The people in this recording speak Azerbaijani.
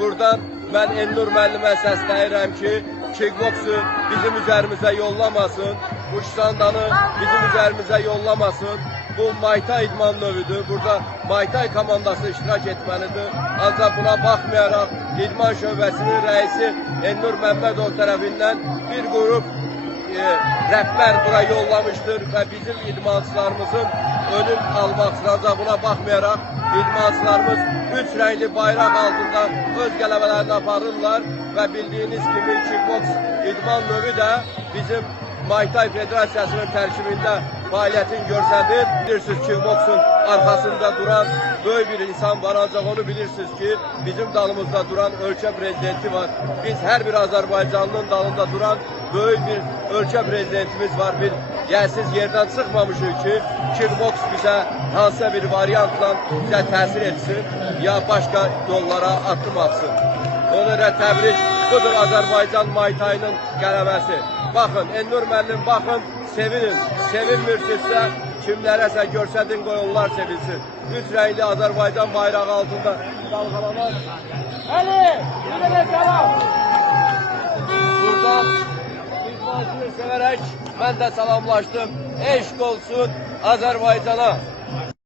buradan mən Elnur müəllimə səsləyirəm ki, kickboksu bizim üzərimizə yollamasın, Uçsandanı bizim üzərimizə yollamasın. Bu Muay Thai idman növüdür. Burada Muay Thai komandası iştirak etməlidir. Ancaq buna baxmayaraq idman şöbəsinin rəisi Elnur Məmmədov tərəfindən bir qrup rəhbər bura yollamışdır və bizim idmançılarımızın önün almaq üçün, ancaq buna baxmayaraq idmançılarımız 3 rəngli bayraq altında öz qələbələrini aparırlar və bildiyiniz kimi kickboks idman növü də bizim Muay Thai Federasiyasının tərkibində fəaliyyətini göstərir. Bilirsiniz kickboksun arxasında duran böyük bir insan var, ancaq onu bilirsiniz ki, bizim dalımızda duran ölkə prezidenti var. Biz hər bir Azərbaycanlının dalında duran böyük bir ölkə prezidentimiz var. Bir yersiz yerdən çıxmamışıq ki, kickboks bizə hansısa bir variantla bizə təsir etsin, ya başqa yollara addım atsın. Ona görə təbrik, budur Azərbaycan Muay Thai-nın qələbəsi. Baxın, Elnur müəllim, baxın, sevinin. Sevinmirsinizsə, kimlərəsə görsədin, qoy onlar sevinsin. 3 rəngli Azərbaycan bayrağı altında dalğalanan. Əli, bir də salam. Buradan idmançını sevərək mən də salamlaşdım. Eşq olsun Azərbaycana.